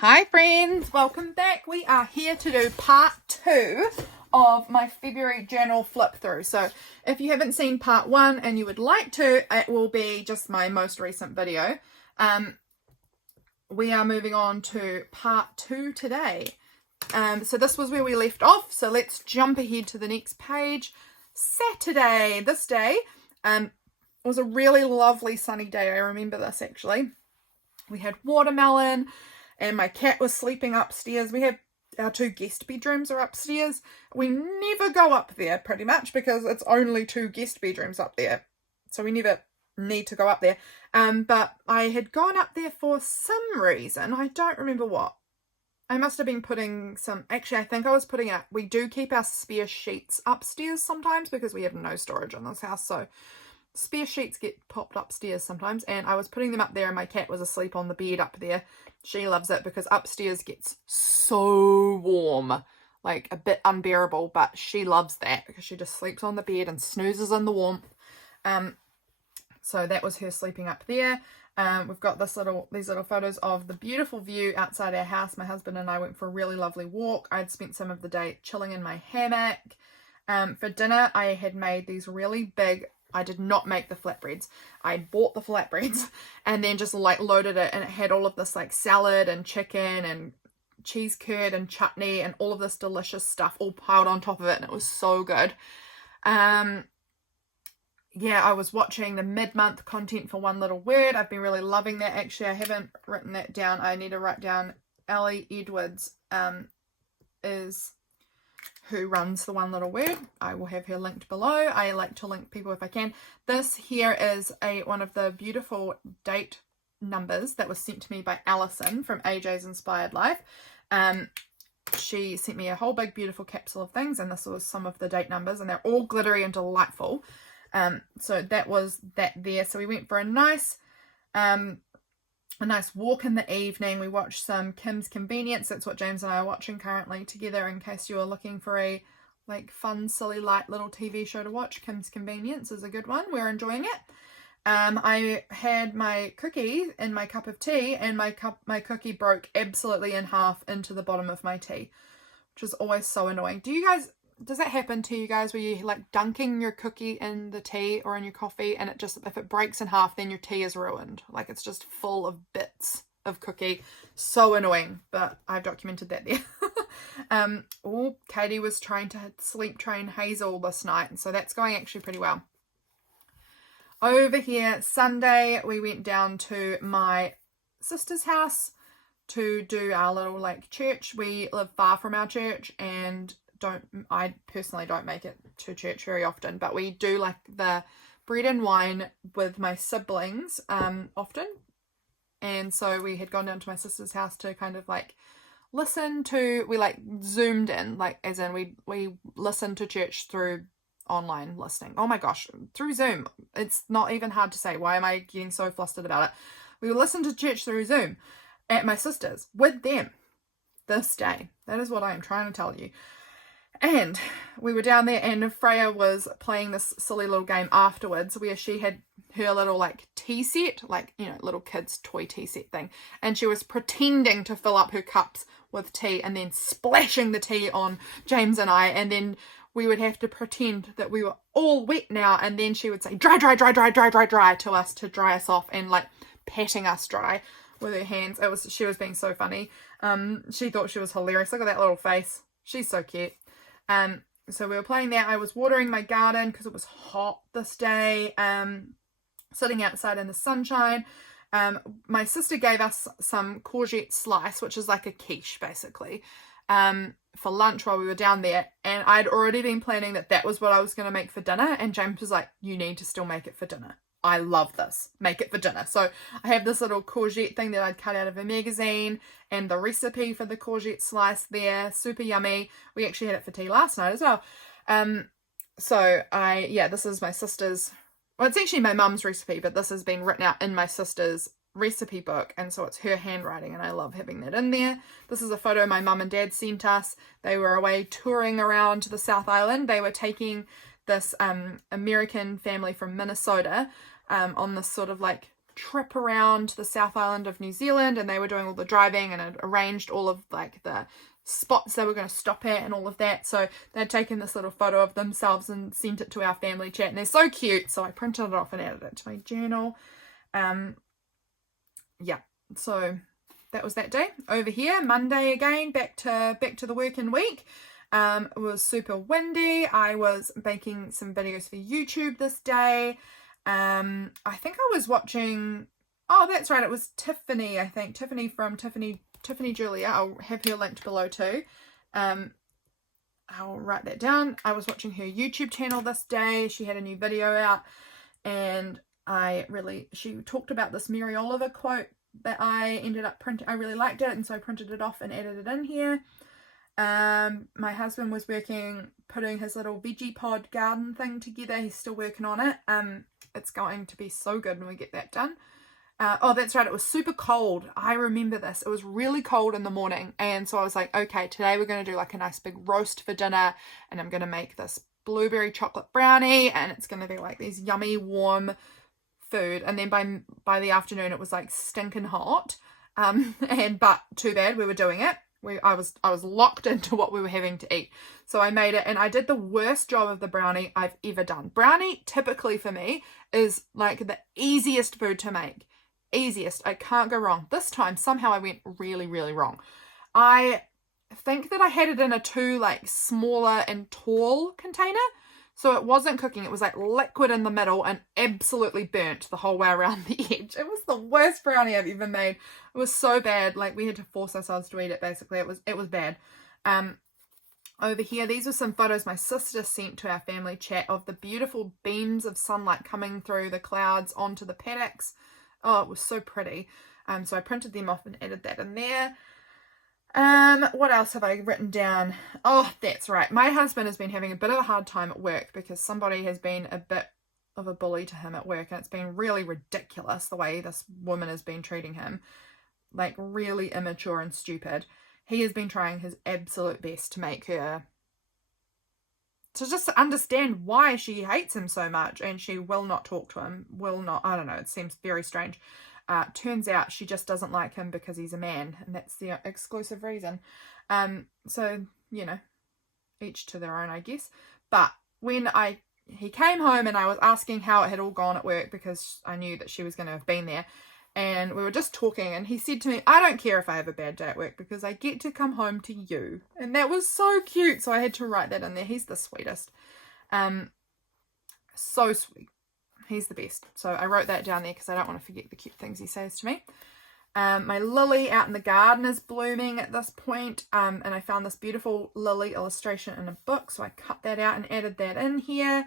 Hi friends, welcome back. We are here to do part 2 of my February journal flip through. So if you haven't seen part 1 and you would like to, it will be just my most recent video. We are moving on to part 2 today. So this was where we left off. So let's jump ahead to the next page. Saturday, this day was a really lovely sunny day. I remember this actually. We had watermelon. And my cat was sleeping upstairs. We have our 2 guest bedrooms are upstairs. We never go up there pretty much because it's only 2 guest bedrooms up there. So we never need to go up there. But I had gone up there for some reason. I don't remember what. I must have been putting some... Actually, I think I was putting out... We do keep our spare sheets upstairs sometimes because we have no storage in this house. So spare sheets get popped upstairs sometimes. And I was putting them up there and my cat was asleep on the bed up there. She loves it because upstairs gets so warm, like a bit unbearable, but she loves that because she just sleeps on the bed and snoozes in the warmth. So that was her sleeping up there. We've got these little photos of the beautiful view outside our house. My husband and I went for a really lovely walk. I'd spent some of the day chilling in my hammock. For dinner, I had made these really big... I did not make the flatbreads. I bought the flatbreads and then just like loaded it, and it had all of this like salad and chicken and cheese curd and chutney and all of this delicious stuff all piled on top of it, and it was so good. Yeah, I was watching the mid-month content for One Little Word. I've been really loving that. Actually, I haven't written that down. I need to write down Ellie Edwards is who runs the One Little Word. I will have her linked below. I like to link people if I can. This here is one of the beautiful date numbers that was sent to me by Allison from AJ's Inspired Life. She sent me a whole big beautiful capsule of things, and this was some of the date numbers, and they're all glittery and delightful. So that was that there. So we went for a nice walk in the evening. We watched some Kim's Convenience. That's what James and I are watching currently together, in case you're looking for a like fun, silly, light little TV show to watch. Kim's Convenience is a good one. We're enjoying it. I had my cookie in my cup of tea, and my cookie broke absolutely in half into the bottom of my tea, which is always so annoying. Does that happen to you guys where you like dunking your cookie in the tea or in your coffee, and if it breaks in half, then your tea is ruined? Like, it's just full of bits of cookie. So annoying, but I've documented that there. Katie was trying to sleep train Hazel this night, and so that's going actually pretty well. Over here, Sunday, we went down to my sister's house to do our little like church. We live far from our church, and I personally don't make it to church very often, but we do like the bread and wine with my siblings often. And so we had gone down to my sister's house to kind of like we like zoomed in, like as in we listened to church through online listening. Oh my gosh, through Zoom. It's not even hard to say. Why am I getting so flustered about it? We listened to church through Zoom at my sister's with them this day. That is what I am trying to tell you. And we were down there, and Freya was playing this silly little game afterwards where she had her little like tea set, like, you know, little kids toy tea set thing. And she was pretending to fill up her cups with tea and then splashing the tea on James and I. And then we would have to pretend that we were all wet now. And then she would say, dry, dry, dry, dry, dry, dry, dry to us to dry us off, and like patting us dry with her hands. She was being so funny. She thought she was hilarious. Look at that little face. She's so cute. So we were playing that. I was watering my garden because it was hot this day, sitting outside in the sunshine. My sister gave us some courgette slice, which is like a quiche basically, for lunch while we were down there. And I'd already been planning that was what I was going to make for dinner. And James was like, you need to still make it for dinner. I love this. Make it for dinner. So I have this little courgette thing that I'd cut out of a magazine, and the recipe for the courgette slice there. Super yummy. We actually had it for tea last night as well. This is my sister's... Well, it's actually my mum's recipe, but this has been written out in my sister's recipe book, and so it's her handwriting, and I love having that in there. This is a photo my mum and dad sent us. They were away touring around the South Island. They were taking this American family from Minnesota on this sort of like trip around the South Island of New Zealand, and they were doing all the driving and had arranged all of like the spots they were going to stop at and all of that. So they'd taken this little photo of themselves and sent it to our family chat, and they're so cute. So I printed it off and added it to my journal. Yeah, so that was that day. Over here, Monday again, back to the working week. It was super windy. I was making some videos for YouTube this day. I think I was watching, oh, that's right, it was Tiffany, I think. Tiffany from Tiffany Julia. I'll have her linked below too. I'll write that down. I was watching her YouTube channel this day. She had a new video out, and she talked about this Mary Oliver quote that I ended up printing. I really liked it, and so I printed it off and added it in here. My husband was putting his little veggie pod garden thing together. He's still working on it. It's going to be so good when we get that done. Oh, that's right, it was super cold. I remember this. It was really cold in the morning, and so I was like, okay, today we're going to do like a nice big roast for dinner, and I'm going to make this blueberry chocolate brownie, and it's going to be like these yummy warm food. And then by the afternoon it was like stinking hot, but too bad, we were doing it. I was locked into what we were having to eat. So I made it, and I did the worst job of the brownie I've ever done. Brownie typically for me is like the easiest food to make. Easiest. I can't go wrong. This time somehow I went really, really wrong. I think that I had it in a too like smaller and tall container. So it wasn't cooking. It was like liquid in the middle and absolutely burnt the whole way around the edge. It was the worst brownie I've ever made. It was so bad. Like we had to force ourselves to eat it basically. It was bad. Over here, these were some photos my sister sent to our family chat of the beautiful beams of sunlight coming through the clouds onto the paddocks. Oh, it was so pretty. So I printed them off and added that in there. What else have I written down? Oh, that's right. My husband has been having a bit of a hard time at work because somebody has been a bit of a bully to him at work, and it's been really ridiculous the way this woman has been treating him. Like really immature and stupid. He has been trying his absolute best to make her to just understand why she hates him so much, and she will not talk to him, I don't know, it seems very strange. Turns out she just doesn't like him because he's a man, and that's the exclusive reason. So, you know, each to their own, I guess. But when he came home and I was asking how it had all gone at work because I knew that she was going to have been there, and we were just talking, and he said to me, I don't care if I have a bad day at work because I get to come home to you. And that was so cute, so I had to write that in there. He's the sweetest. So sweet. He's the best. So I wrote that down there because I don't want to forget the cute things he says to me. My lily out in the garden is blooming at this point, and I found this beautiful lily illustration in a book, so I cut that out and added that in here.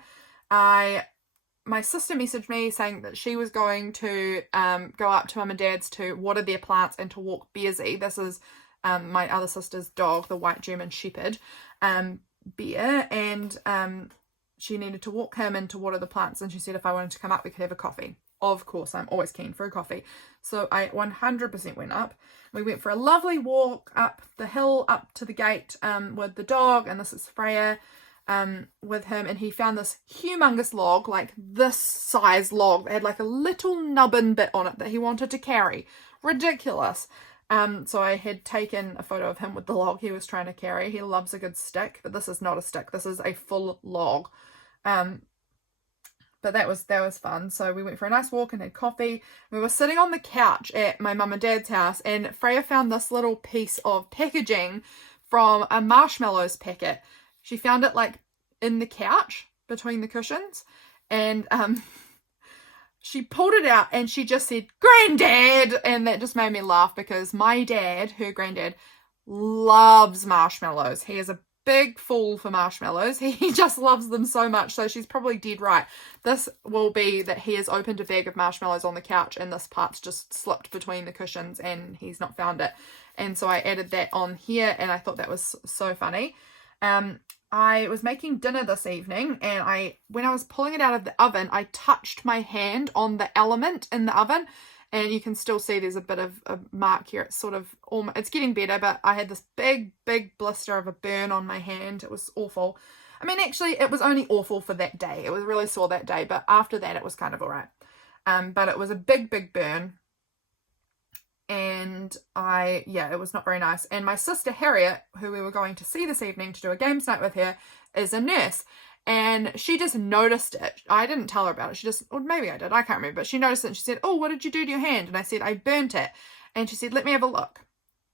My sister messaged me saying that she was going to go up to Mum and Dad's to water their plants and to walk Bearsy. This is my other sister's dog, the white German Shepherd, Bear, and she needed to walk him and to water the plants, and she said if I wanted to come up we could have a coffee. Of course, I'm always keen for a coffee. So I 100% went up. We went for a lovely walk up the hill, up to the gate with the dog, and this is Freya with him, and he found this humongous log, like this size log that had like a little nubbin bit on it that he wanted to carry. Ridiculous. So I had taken a photo of him with the log he was trying to carry. He loves a good stick, but this is not a stick. This is a full log. But that was fun. So we went for a nice walk and had coffee. We were sitting on the couch at my mum and dad's house, and Freya found this little piece of packaging from a marshmallows packet. She found it like in the couch between the cushions, and she pulled it out and she just said, "Granddad!" And that just made me laugh because my dad, her granddad, loves marshmallows. He is a big fool for marshmallows. He just loves them so much. So she's probably dead right. This will be that he has opened a bag of marshmallows on the couch and this part's just slipped between the cushions and he's not found it. And so I added that on here, and I thought that was so funny. I was making dinner this evening, and when I was pulling it out of the oven, I touched my hand on the element in the oven, and you can still see there's a bit of a mark here. It's sort of it's getting better, but I had this big blister of a burn on my hand. It was awful. I mean, actually, it was only awful for that day. It was really sore that day, but after that, it was kind of all right. but it was a big burn. And it was not very nice. And my sister Harriet, who we were going to see this evening to do a games night with her, is a nurse. And she just noticed it. I didn't tell her about it. Or maybe I did, I can't remember. But she noticed it and she said, "Oh, what did you do to your hand?" And I said, "I burnt it." And she said, "Let me have a look."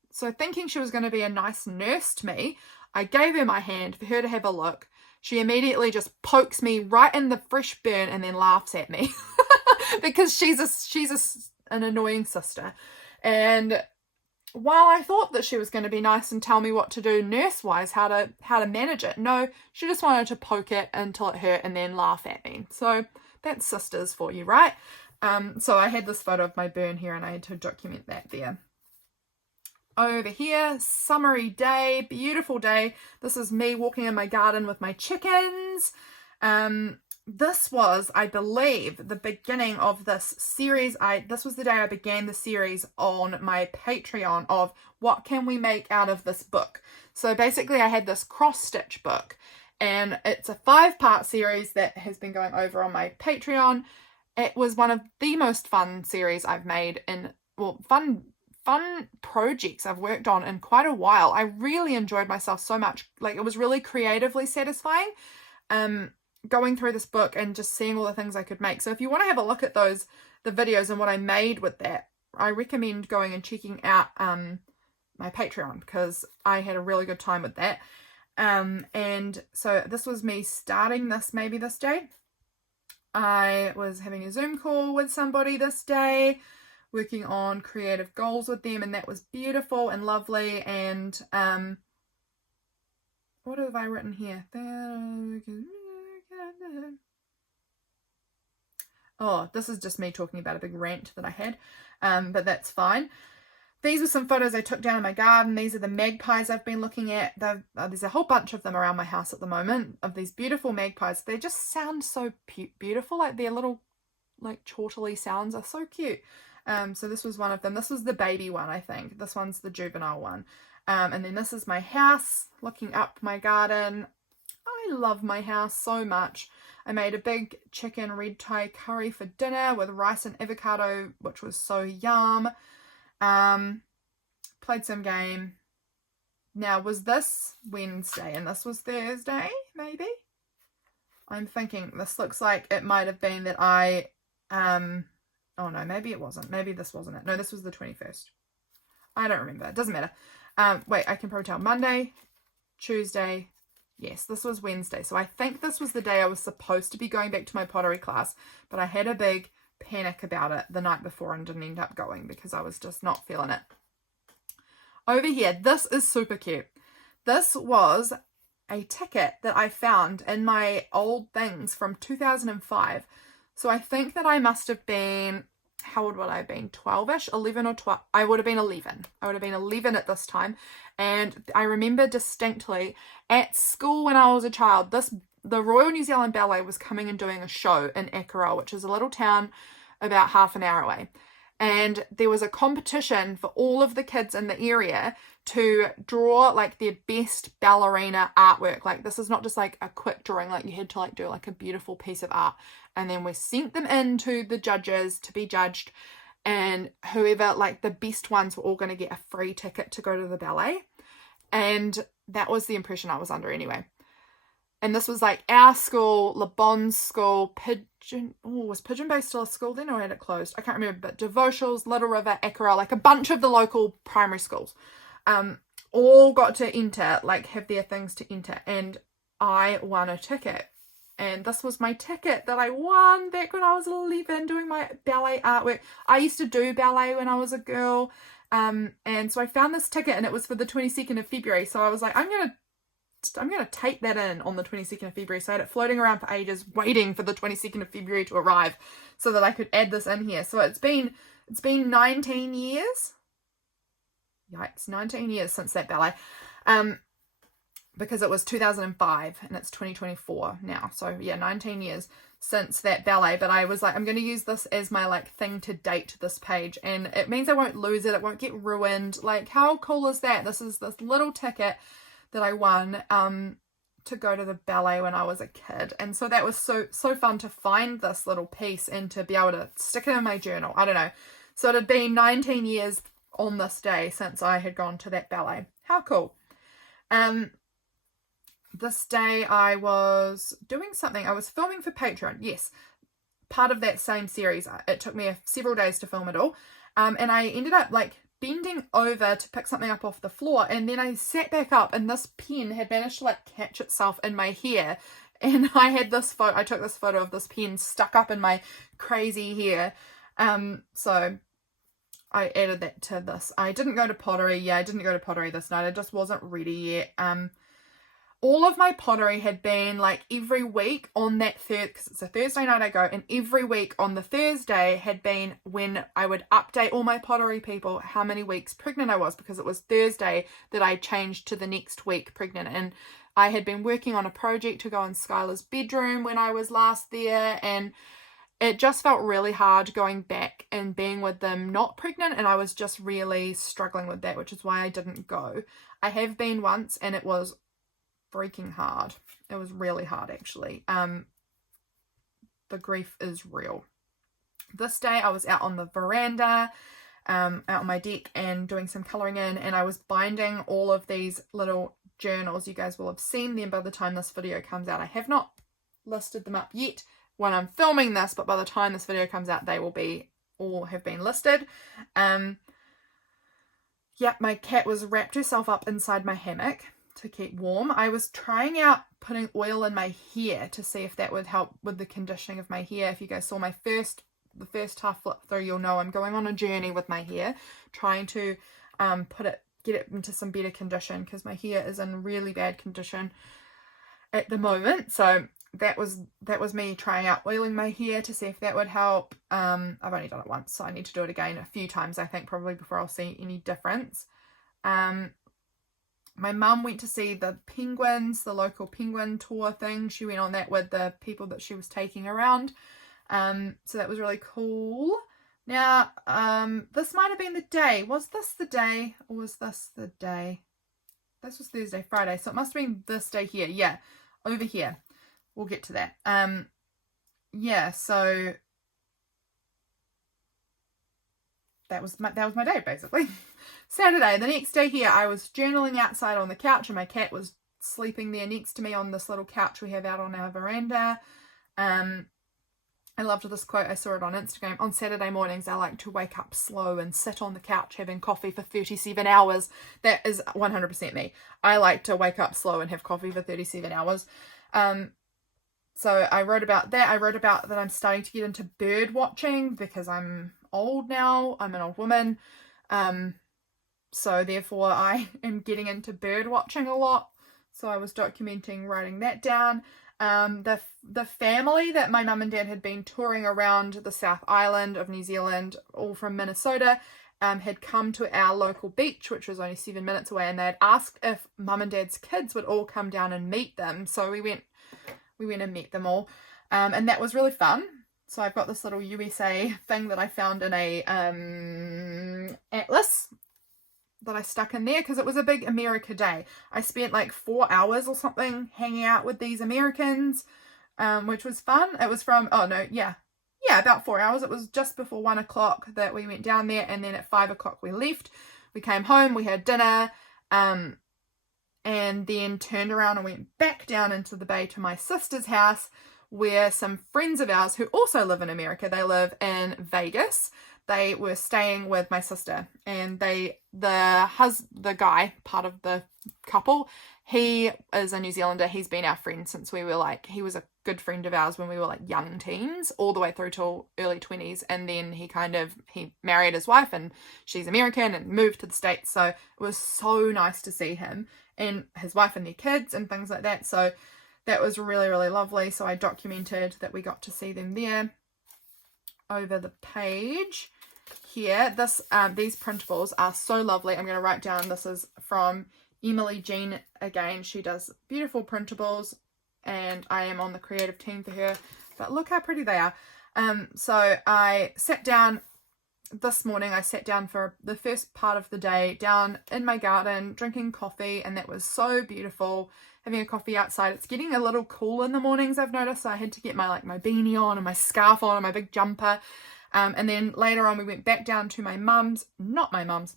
So thinking she was going to be a nice nurse to me, I gave her my hand for her to have a look. She immediately just pokes me right in the fresh burn and then laughs at me because she's an annoying sister. And while I thought that she was going to be nice and tell me what to do nurse-wise, how to manage it, no, she just wanted to poke it until it hurt and then laugh at me. So that's sisters for you, right? So I had this photo of my burn here and I had to document that there. Over here, summery day, beautiful day. This is me walking in my garden with my chickens. This was, I believe, the beginning of this series. This was the day I began the series on my Patreon of what can we make out of this book. So basically I had this cross-stitch book and it's a 5-part series that has been going over on my Patreon. It was one of the most fun series I've made fun projects I've worked on in quite a while. I really enjoyed myself so much. Like, it was really creatively satisfying going through this book and just seeing all the things I could make. So if you want to have a look at the videos and what I made with that, I recommend going and checking out my Patreon because I had a really good time with that. And so this was me starting this day. I was having a Zoom call with somebody this day, working on creative goals with them, and that was beautiful and lovely. And what have I written here? Oh, this is just me talking about a big rant that I had, but that's fine. These are some photos I took down in my garden. These are the magpies I've been looking at. There's a whole bunch of them around my house at the moment, of these beautiful magpies. They just sound so beautiful. Like, their little, like, chortly sounds are so cute. So this was one of them. This was the baby one, I think. This one's the juvenile one. And then this is my house, looking up my garden. I love my house so much. I made a big chicken red Thai curry for dinner with rice and avocado, which was so yum. Played some game. Now, was this Wednesday and this was Thursday, maybe? I'm thinking this looks like it might have been that oh no, maybe it wasn't. Maybe this wasn't it. No, this was the 21st. I don't remember. It doesn't matter. Wait, I can probably tell. Monday, Tuesday. Yes, this was Wednesday. So I think this was the day I was supposed to be going back to my pottery class, but I had a big panic about it the night before and didn't end up going because I was just not feeling it. Over here, this is super cute. This was a ticket that I found in my old things from 2005. So I think that I must have been, how old would I have been? 12-ish? 11 or 12? I would have been 11. I would have been 11 at this time. And I remember distinctly at school when I was a child, the Royal New Zealand Ballet was coming and doing a show in Akerau, which is a little town about half an hour away. And there was a competition for all of the kids in the area to draw like their best ballerina artwork. Like, this is not just like a quick drawing, like you had to like do like a beautiful piece of art. And then we sent them in to the judges to be judged, and whoever, like the best ones, were all going to get a free ticket to go to the ballet. And that was the impression I was under anyway. And this was like our school, Le Bon's school, was Pigeon Bay still a school then, or had it closed? I can't remember, but Devotials, Little River, Akerau, like a bunch of the local primary schools, all got to enter, like have their things to enter. And I won a ticket. And this was my ticket that I won back when I was 11 doing my ballet artwork. I used to do ballet when I was a girl. And so I found this ticket and it was for the 22nd of February. So I was like, I'm going to take that in on the 22nd of February. So I had it floating around for ages, waiting for the 22nd of February to arrive so that I could add this in here. So it's been 19 years. Yikes, 19 years since that ballet. Because it was 2005 and it's 2024 now. So yeah, 19 years since that ballet. But I was like, I'm going to use this as my like thing to date this page. And it means I won't lose it. It won't get ruined. Like, how cool is that? This is this little ticket that I won. to go to the ballet when I was a kid, and so that was so fun to find this little piece and to be able to stick it in my journal. I don't know. So it had been 19 years on this day since I had gone to that ballet. How cool. This day I was doing something. I was filming for Patreon. Yes, part of that same series. It took me several days to film it all. And I ended up like bending over to pick something up off the floor, and then I sat back up and this pen had managed to like catch itself in my hair, and I had this photo. I took this photo of this pen stuck up in my crazy hair. So I added that to this. I didn't go to pottery. Yeah, I didn't go to pottery this night. I just wasn't ready yet. All of my pottery had been like every week on that because it's a Thursday night I go, and every week on the Thursday had been when I would update all my pottery people how many weeks pregnant I was, because it was Thursday that I changed to the next week pregnant. And I had been working on a project to go in Skylar's bedroom when I was last there, and it just felt really hard going back and being with them not pregnant, and I was just really struggling with that, which is why I didn't go. I have been once and it was freaking hard. It was really hard, actually. The grief is real. This day I was out on the veranda, out on my deck, and doing some colouring in, and I was binding all of these little journals. You guys will have seen them by the time this video comes out. I have not listed them up yet when I'm filming this, but by the time this video comes out they will be all have been listed. Yep, my cat was wrapped herself up inside my hammock to keep warm. I was trying out putting oil in my hair to see if that would help with the conditioning of my hair. If you guys saw the first half flip through, you'll know I'm going on a journey with my hair, trying to get it into some better condition, because my hair is in really bad condition at the moment. So that was me trying out oiling my hair to see if that would help. I've only done it once, so I need to do it again a few times, I think, probably before I'll see any difference. My mum went to see the penguins, the local penguin tour thing. She went on that with the people that she was taking around. So that was really cool. Now, this might have been the day. Was this the day or was this the day? This was Thursday, Friday. So it must have been this day here. Yeah, over here. We'll get to that. Yeah, so that was my day, basically. Saturday, the next day here, I was journaling outside on the couch, and my cat was sleeping there next to me on this little couch we have out on our veranda. I loved this quote. I saw it on Instagram. On Saturday mornings, I like to wake up slow and sit on the couch having coffee for 37 hours. That is 100% me. I like to wake up slow and have coffee for 37 hours. So I wrote about that. I wrote about that I'm starting to get into bird watching because I'm old now. I'm an old woman. So therefore I am getting into bird watching a lot. So I was documenting, writing that down. The family that my mum and dad had been touring around the South Island of New Zealand, all from Minnesota, had come to our local beach, which was only 7 minutes away, and they had asked if mum and dad's kids would all come down and meet them. So we went and met them all, and that was really fun. So I've got this little USA thing that I found in a atlas that I stuck in there because it was a big America day. I spent like 4 hours or something hanging out with these Americans, which was fun. It was from, about 4 hours. It was just before 1 o'clock that we went down there, and then at 5 o'clock we left. We came home, we had dinner, and then turned around and went back down into the bay to my sister's house, where some friends of ours who also live in America, they live in Vegas. They were staying with my sister, and the guy, part of the couple, he is a New Zealander. He's been our friend since we were he was a good friend of ours when we were like young teens, all the way through till early 20s. And then he married his wife, and she's American, and moved to the States. So it was so nice to see him and his wife and their kids and things like that. So that was really, really lovely. So I documented that we got to see them there. Over the page here, these printables are so lovely. I'm going to write down, this is from Emily Jean again. She does beautiful printables, and I am on the creative team for her, but look how pretty they are. So I sat down this morning I sat down for the first part of the day down in my garden drinking coffee, and that was so beautiful, having a coffee outside. It's getting a little cool in the mornings, I've noticed, so I had to get my beanie on and my scarf on and my big jumper. And then later on we went back down to my mum's, not my mum's,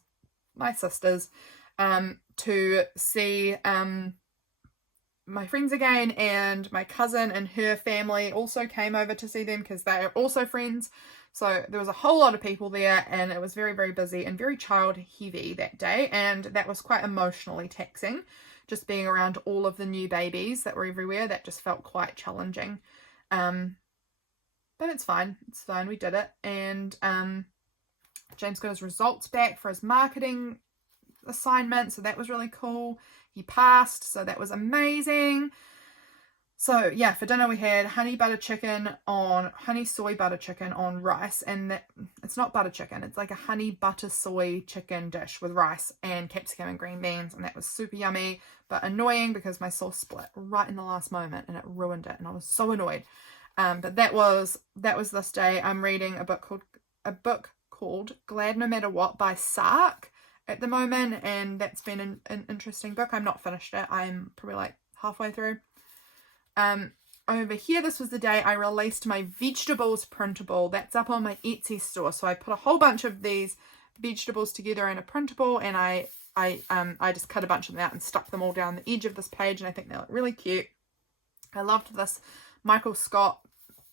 my sister's, to see my friends again, and my cousin and her family also came over to see them because they are also friends. So there was a whole lot of people there, and it was very, very busy and very child heavy that day, and that was quite emotionally taxing, just being around all of the new babies that were everywhere. That just felt quite challenging, but it's fine, we did it. And James got his results back for his marketing assignment, so that was really cool. He passed, so that was amazing. So yeah, for dinner we had honey soy butter chicken on rice, and it's not butter chicken, it's like a honey butter soy chicken dish with rice and capsicum and green beans, and that was super yummy, but annoying because my sauce split right in the last moment and it ruined it, and I was so annoyed. But that was this day. I'm reading a book called Glad No Matter What by Sark at the moment, and that's been an interesting book. I'm not finished it. I'm probably like halfway through. Over here, this was the day I released my vegetables printable. That's up on my Etsy store. So I put a whole bunch of these vegetables together in a printable, and I just cut a bunch of them out and stuck them all down the edge of this page, and I think they look really cute. I loved this Michael Scott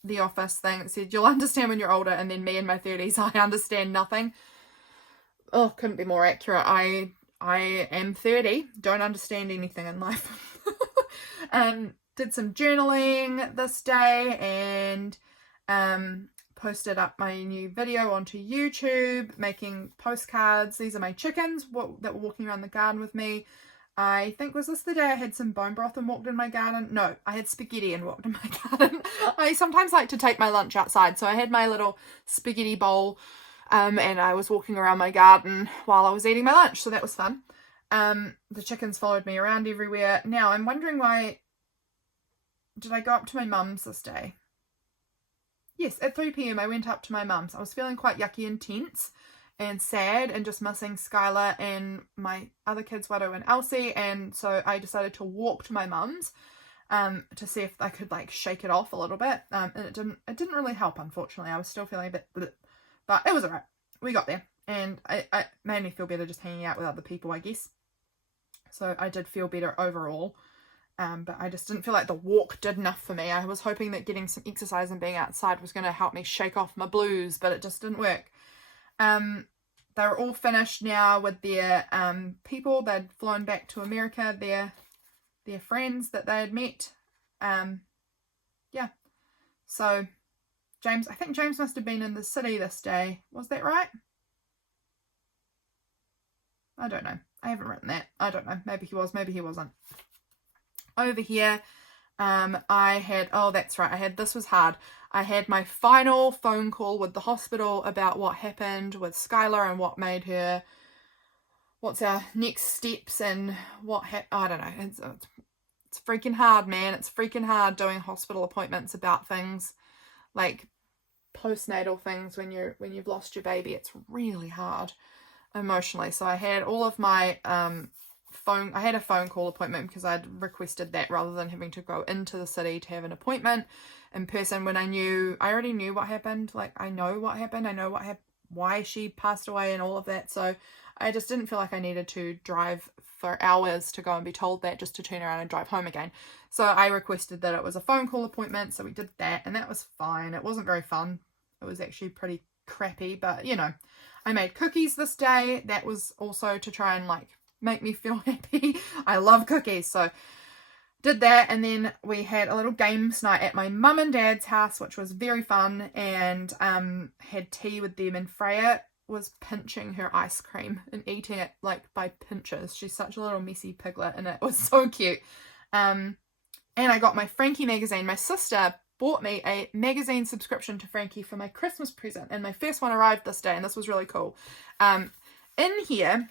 The Office thing. It said, "You'll understand when you're older," and then me in my 30s, I understand nothing. Oh, couldn't be more accurate. I am 30, don't understand anything in life. Did some journaling this day, and posted up my new video onto YouTube, making postcards. These are my chickens that were walking around the garden with me. I think, was this the day I had some bone broth and walked in my garden? No, I had spaghetti and walked in my garden. I sometimes like to take my lunch outside, so I had my little spaghetti bowl, and I was walking around my garden while I was eating my lunch, so that was fun. The chickens followed me around everywhere. Now, I'm wondering why... Did I go up to my mum's this day? Yes, at 3 p.m. I went up to my mum's. I was feeling quite yucky and tense and sad and just missing Skylar and my other kids, Wado and Elsie, and so I decided to walk to my mum's to see if I could like shake it off a little bit, and it didn't really help, unfortunately. I was still feeling a bit bleh, but it was alright. We got there, and it made me feel better just hanging out with other people, I guess. So I did feel better overall. But I just didn't feel like the walk did enough for me. I was hoping that getting some exercise and being outside was going to help me shake off my blues, but it just didn't work. They're all finished now with their people. They'd flown back to America, their friends that they had met. Yeah. So I think James must have been in the city this day. Was that right? I don't know. I haven't written that. I don't know. Maybe he was, maybe he wasn't. Over here, I had, oh, that's right, this was hard. I had my final phone call with the hospital about what happened with Skylar and what's our next steps and I don't know. It's freaking hard, man. It's freaking hard doing hospital appointments about things like postnatal things when you've lost your baby. It's really hard emotionally. So I had all of my, I had a phone call appointment because I'd requested that rather than having to go into the city to have an appointment in person when I already knew what happened. Like, I know what happened. I know why she passed away and all of that. So I just didn't feel like I needed to drive for hours to go and be told that just to turn around and drive home again. So I requested that it was a phone call appointment. So we did that, and that was fine. It wasn't very fun. It was actually pretty crappy, but you know, I made cookies this day. That was also to try and like make me feel happy. I love cookies, so did that, and then we had a little games night at my mum and dad's house, which was very fun, and had tea with them, and Freya was pinching her ice cream and eating it like by pinches. She's such a little messy piglet, and it was so cute. And I got my Frankie magazine. My sister bought me a magazine subscription to Frankie for my Christmas present, and my first one arrived this day, and this was really cool. In here,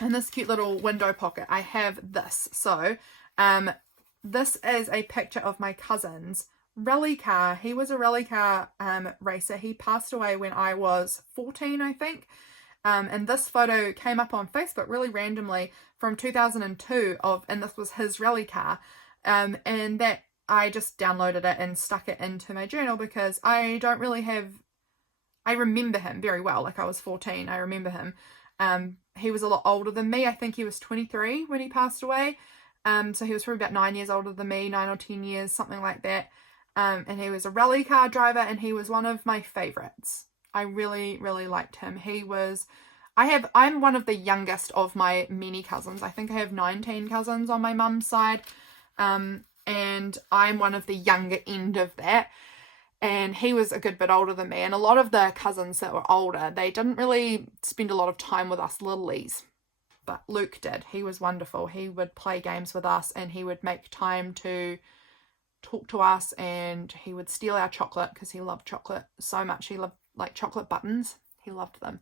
in this cute little window pocket, I have this. So this is a picture of my cousins rally car. He was a rally car racer. He passed away when I was 14, I think. And this photo came up on Facebook really randomly from 2002 and this was his rally car. And that I just downloaded it and stuck it into my journal because I remember him very well. Like, I was 14, I remember him. He was a lot older than me. I think he was 23 when he passed away. So he was probably about 9 years older than me, 9 or 10 years, something like that. And he was a rally car driver, and he was one of my favorites. I really, really liked him. I'm one of the youngest of my many cousins. I think I have 19 cousins on my mum's side. And I'm one of the younger end of that. And he was a good bit older than me. And a lot of the cousins that were older, they didn't really spend a lot of time with us littlies. But Luke did. He was wonderful. He would play games with us, and he would make time to talk to us, and he would steal our chocolate because he loved chocolate so much. He loved, like, chocolate buttons. He loved them.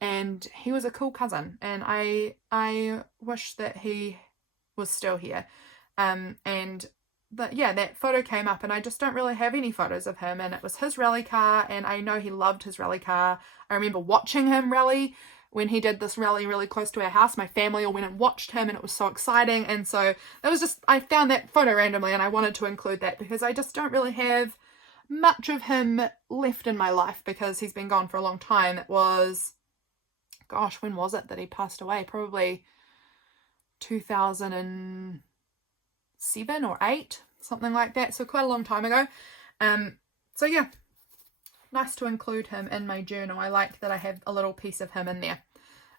And he was a cool cousin, and I wish that he was still here. But yeah, that photo came up, and I just don't really have any photos of him, and it was his rally car, and I know he loved his rally car. I remember watching him rally when he did this rally really close to our house. My family all went and watched him, and it was so exciting. And so it was just, I found that photo randomly, and I wanted to include that because I just don't really have much of him left in my life because he's been gone for a long time. It was, gosh, when was it that he passed away? Probably 2007 or 8, something like that. So quite a long time ago. So yeah, nice to include him in my journal. I like that I have a little piece of him in there.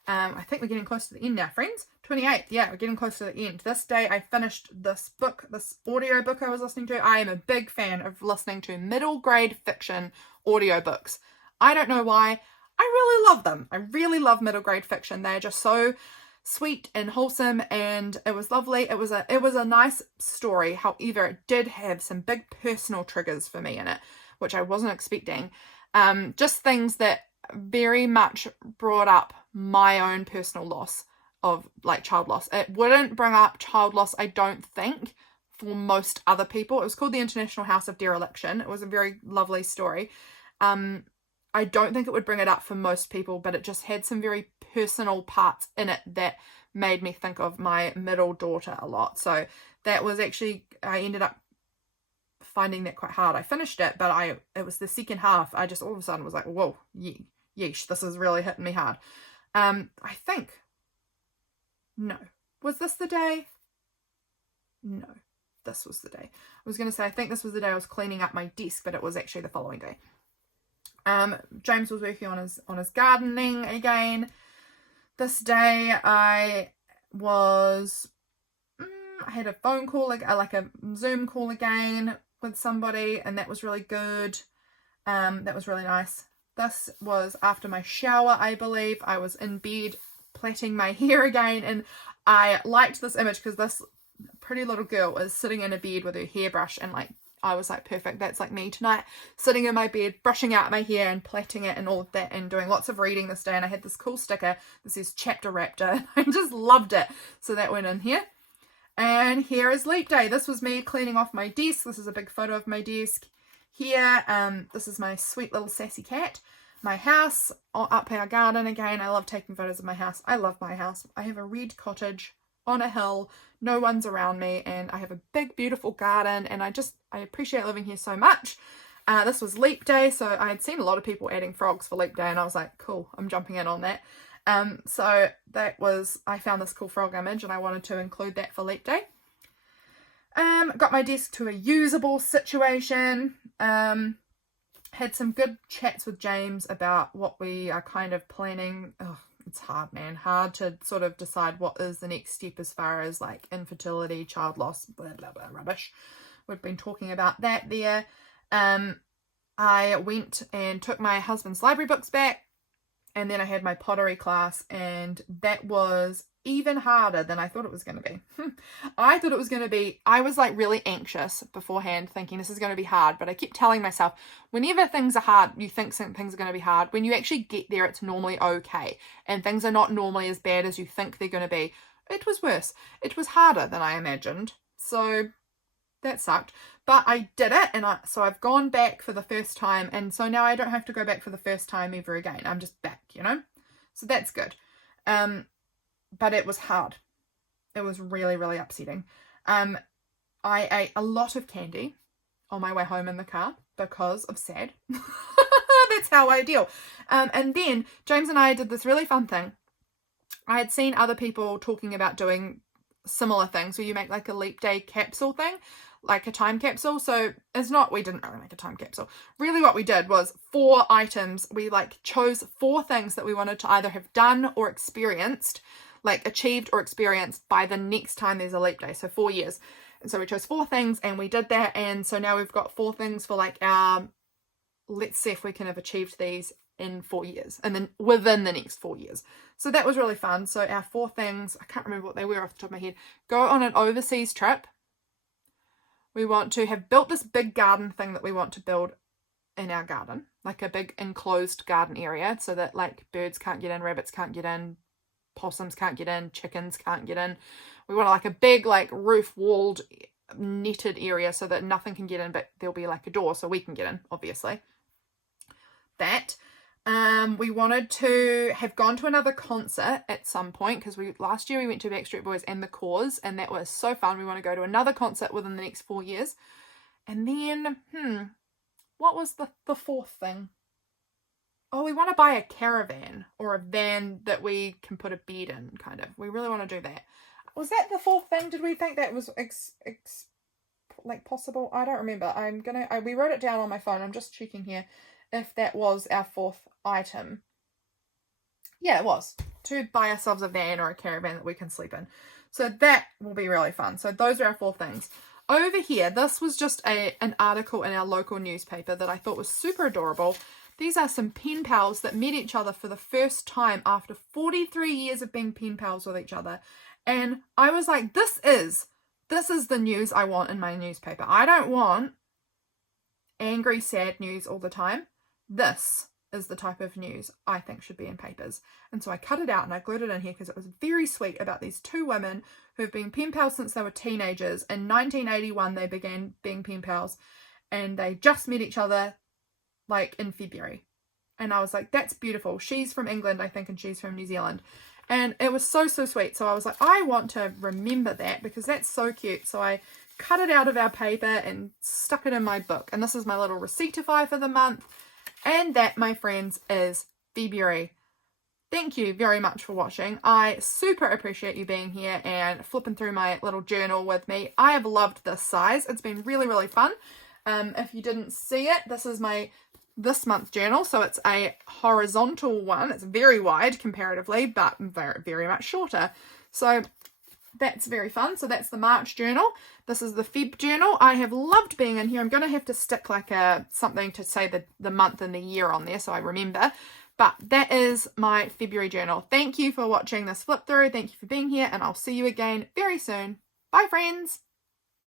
I think we're getting close to the end now, friends. 28th, yeah, we're getting close to the end. This day I finished this book, this audio book I was listening to. I am a big fan of listening to middle grade fiction audiobooks. I don't know why. I really love them. I really love middle grade fiction. They're just so sweet and wholesome, and it was lovely. It was a nice story. However, it did have some big personal triggers for me in it, which I wasn't expecting. Just things that very much brought up my own personal loss of, like, child loss. It wouldn't bring up child loss, I don't think, for most other people. It was called The International House of Dereliction. It was a very lovely story. I don't think it would bring it up for most people, but it just had some very personal parts in it that made me think of my middle daughter a lot. So that was actually, I ended up finding that quite hard. I finished it, but it was the second half. I just all of a sudden was like, whoa, yeesh, this is really hitting me hard. I think, no. Was this the day? No, this was the day. I was going to say, I think this was the day I was cleaning up my desk, but it was actually the following day. James was working on his gardening again. This day I had a phone call, like a Zoom call again with somebody, and that was really good. That was really nice. This was after my shower, I believe. I was in bed plaiting my hair again, and I liked this image because this pretty little girl is sitting in a bed with her hairbrush, and like, I was like, perfect, that's like me tonight, sitting in my bed, brushing out my hair and plaiting it and all of that, and doing lots of reading this day. And I had this cool sticker that says Chapter Raptor. I just loved it. So that went in here. And here is Leap Day. This was me cleaning off my desk. This is a big photo of my desk here. This is my sweet little sassy cat. My house, up our garden again. I love taking photos of my house. I love my house. I have a red cottage on a hill, no one's around me, and I have a big beautiful garden, and I appreciate living here so much. This was Leap Day, so I had seen a lot of people adding frogs for Leap Day, and I was like, cool, I'm jumping in on that. So I found this cool frog image, and I wanted to include that for Leap Day. Got my desk to a usable situation. Had some good chats with James about what we are kind of planning. It's hard, man. Hard to sort of decide what is the next step as far as like infertility, child loss, blah, blah, blah, rubbish. We've been talking about that there. I went and took my husband's library books back, and then I had my pottery class, and that was even harder than I thought it was going to be. I was like really anxious beforehand, thinking this is going to be hard, but I kept telling myself, whenever things are hard, you think things are going to be hard. When you actually get there, it's normally okay, and things are not normally as bad as you think they're going to be. It was worse. It was harder than I imagined. So that sucked. But I did it, and so I've gone back for the first time, and so now I don't have to go back for the first time ever again. I'm just back, you know? So that's good. But it was hard. It was really, really upsetting. I ate a lot of candy on my way home in the car because of sad. That's how I deal. And then James and I did this really fun thing. I had seen other people talking about doing similar things where you make like a leap day capsule thing, like a time capsule. So we didn't really make a time capsule. Really what we did was 4 items. We like chose 4 things that we wanted to either have done or experienced, like achieved or experienced by the next time there's a leap day. So 4 years. And so we chose 4 things and we did that. And so now we've got 4 things for like our, let's see if we can have achieved these in 4 years and then within the next 4 years. So that was really fun. So our 4 things, I can't remember what they were off the top of my head. Go on an overseas trip. We want to have built this big garden thing that we want to build in our garden, like a big enclosed garden area so that like birds can't get in, rabbits can't get in, possums can't get in, chickens can't get in. We want like a big like roof walled netted area so that nothing can get in, but there'll be like a door so we can get in, obviously. That. We wanted to have gone to another concert at some point because last year we went to Backstreet Boys and The Cause, and that was so fun. We want to go to another concert within the next 4 years. And then, what was the 4th thing? Oh, we want to buy a caravan or a van that we can put a bed in, kind of. We really want to do that. Was that the 4th thing? Did we think that was like possible? I don't remember. We wrote it down on my phone. I'm just checking here if that was our 4th item. Yeah, it was. To buy ourselves a van or a caravan that we can sleep in. So that will be really fun. So those are our 4 things. Over here, this was just an article in our local newspaper that I thought was super adorable. These are some pen pals that met each other for the first time after 43 years of being pen pals with each other. And I was like, this is the news I want in my newspaper. I don't want angry, sad news all the time. This is the type of news I think should be in papers. And so I cut it out and I glued it in here because it was very sweet about these 2 women who have been pen pals since they were teenagers. In 1981, they began being pen pals and they just met each other like in February. And I was like, that's beautiful. She's from England, I think, and she's from New Zealand. And it was so, so sweet. So I was like, I want to remember that because that's so cute. So I cut it out of our paper and stuck it in my book. And this is my little receiptify for the month. And that, my friends, is February. Thank you very much for watching. I super appreciate you being here and flipping through my little journal with me. I have loved this size. It's been really, really fun. If you didn't see it, this is my this month journal. So it's a horizontal one. It's very wide comparatively, but very, very much shorter. So that's very fun. So that's the March journal. This is the Feb journal. I have loved being in here. I'm going to have to stick like something to say the month and the year on there so I remember. But that is my February journal. Thank you for watching this flip through. Thank you for being here, and I'll see you again very soon. Bye, friends.